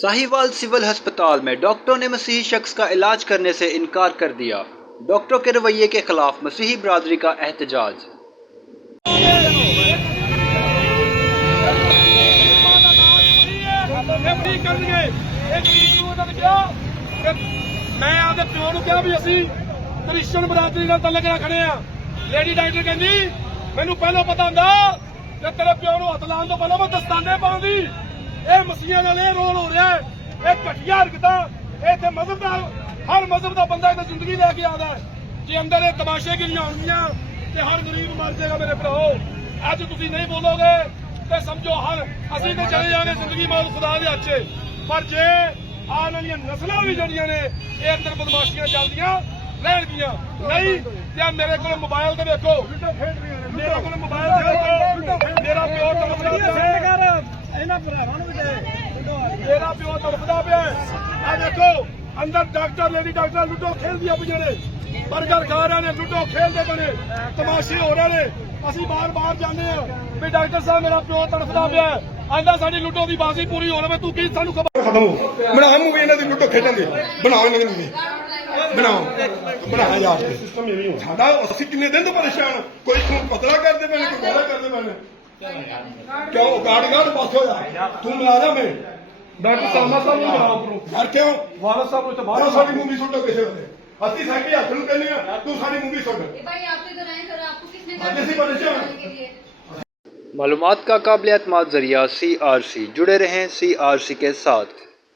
Sahiwal civil अस्पताल में डॉक्टरों ने मसीही शख्स का इलाज करने से इनकार कर दिया। डॉक्टरों के रवैये के खिलाफ मसीही बरादरी का एहतजाज। मैं आपके प्यो ਨੂੰ ਕਿਹਾ ਵੀ ਅਸੀਂ ਕ੍ਰਿਸਚੀਅਨ ਬਰਾਦਰੀ ਨਾਲ ਤਲਕ ਰੱਖਣੇ ਆ। ਲੇਡੀ ਡਾਕਟਰ ਕਹਿੰਦੀ ਮੈਨੂੰ ਪਹਿਲਾਂ ਪਤਾ ਹੁੰਦਾ ਕਿ ਤੇਰੇ ਪਿਓ ਨੂੰ ਹੱਥ ਲਾਉਣ ਤੋਂ ਪਹਿਲਾਂ ਮੈਂ ਦਸਤਾਨੇ ਪਾਉਂਦੀ। ਇਹ ਮਸੀਹਾਂ ਨਾਲ ਇਹ ਰੋਲ ਹੋ ਰਿਹਾ ਹੈ। ਇਹ ਘਟੀਆ ਹਰਕਤਾਂ ਇੱਥੇ ਮਜ਼ਹਬ ਦਾ ਹਰ ਮਜ਼ਹਬ ਦਾ ਬੰਦਾ ਇੱਥੇ ਜ਼ਿੰਦਗੀ ਲੈ ਕੇ ਆਉਂਦਾ ਹੈ। ਜੇ ਅੰਦਰ ਇਹ ਤਮਾਸ਼ੇਗੀਰੀਆਂ ਹੋਣਗੀਆਂ ਤੇ ਹਰ ਗਰੀਬ ਮਰ ਜਾਏਗਾ। ਮੇਰੇ ਭਰਾਓ ਅੱਜ ਤੁਸੀਂ ਨਹੀਂ ਬੋਲੋਗੇ ਤੇ ਸਮਝੋ ਹਰ ਅਸੀਂ ਤੇ ਚਲੇ ਜਾਵਾਂਗੇ ਜ਼ਿੰਦਗੀ ਮੌਤ ਖੁਦਾ ਦੇ ਹੱਥ 'ਚ। ਪਰ ਜੇ ਆਉਣ ਵਾਲੀਆਂ ਨਸਲਾਂ ਵੀ ਜਿਹੜੀਆਂ ਨੇ ਇਹ ਅੰਦਰ ਬਦਮਾਸ਼ੀਆਂ ਚੱਲਦੀਆਂ ਰਹਿਣਗੀਆਂ। ਨਹੀਂ ਤੇ ਮੇਰੇ ਕੋਲ ਮੋਬਾਈਲ ਤੇ ਵੇਖੋ, ਮੇਰੇ ਕੋਲ ਮੋਬਾਈਲ ਤੇ ਮੇਰਾ ਪਿਓ ਤੜਫਦਾ ਪਿਆ। ਇਹਨਾਂ ਭਰਾਵਾਂ ਨੂੰ ਮੇਰਾ ਪਿਓ ਤੜਫਦਾ ਪਿਆ। ਆ ਦੇਖੋ ਅੰਦਰ ਡਾਕਟਰ ਲੇਡੀ ਡਾਕਟਰ ਲੁੱਡੋ ਖੇਲਦੀਆਂ ਪਈਆਂ ਨੇ, ਬਰਗਰ ਖਾ ਰਹੇ ਨੇ, ਲੁੱਡੋ ਖੇਲਦੇ ਪਏ ਨੇ, ਤਮਾਸ਼ੇ ਹੋ ਰਹੇ ਨੇ। ਅਸੀਂ ਬਾਰ-ਬਾਰ ਜਾਂਦੇ ਆ ਵੀ ਡਾਕਟਰ ਸਾਹਿਬ ਮੇਰਾ ਪਿਓ ਤੜਫਦਾ ਪਿਆ। ਆਂਦਾ ਸਾਡੀ ਲੁੱਡੋ ਦੀ ਬਾਜ਼ੀ ਪੂਰੀ ਹੋ ਰਵੇ, ਤੂੰ ਕੀ ਸਾਨੂੰ ਖਬਰ ਖਤਮ ਹੋ। ਬਣਾਓ ਮੂਵੀ ਇਹਨਾਂ ਦੀ ਲੁੱਡੋ ਖੇਡਣ ਦੀ, ਬਣਾਓ ਇਹਨਾਂ ਦੀ ਮੂਵੀ, ਬਣਾਇਆ ਯਾਰ ਸਿਸਟਮ ਇਹ ਨਹੀਂ ਸਾਡਾ। ਅਸੀਂ ਕਿੰਨੇ ਦਿਨ ਤੋਂ ਪਰੇਸ਼ਾਨ, ਕੋਈ ਖੂਨ ਪਤਲਾ ਕਰਦੇ ਪਏ ਨੇ, ਕੋਈ ਗੋਲਾ ਕਰਦੇ ਪਏ ਨੇ। ਕਿਉਂ ਗਾੜ ਪਾਸ ਹੋਇਆ ਤੂੰ ਮਿਲਾ ਮੈਂ ਡਾਕਟਰ ਸਾਹਮਣਾ ਸਾਹਿਬ ਨੂੰ ਬਣਾਓ ਉੱਪਰੋਂ ਯਾਰ। ਕਿਉਂ ਵਾਲਦ ਸਾਹਿਬ ਨੂੰ ਇੱਥੇ ਬਾਹਰ ਸਾਡੀ ਮੂਵੀ ਸੁੱਟੋ ਕਿਸੇ ਵੇਲੇ। ਅਸੀਂ ਸਾਡੇ ਹੱਥ ਨੂੰ ਕਹਿੰਦੇ ਆ ਤੂੰ ਸਾਡੀ ਮੂਵੀ ਸੁੱਟ। ਅਸੀਂ ਪਰੇਸ਼ਾਨ। मालूमात का काबिल एतमाद जरिया CRC। जुड़े रहें CRC के साथ।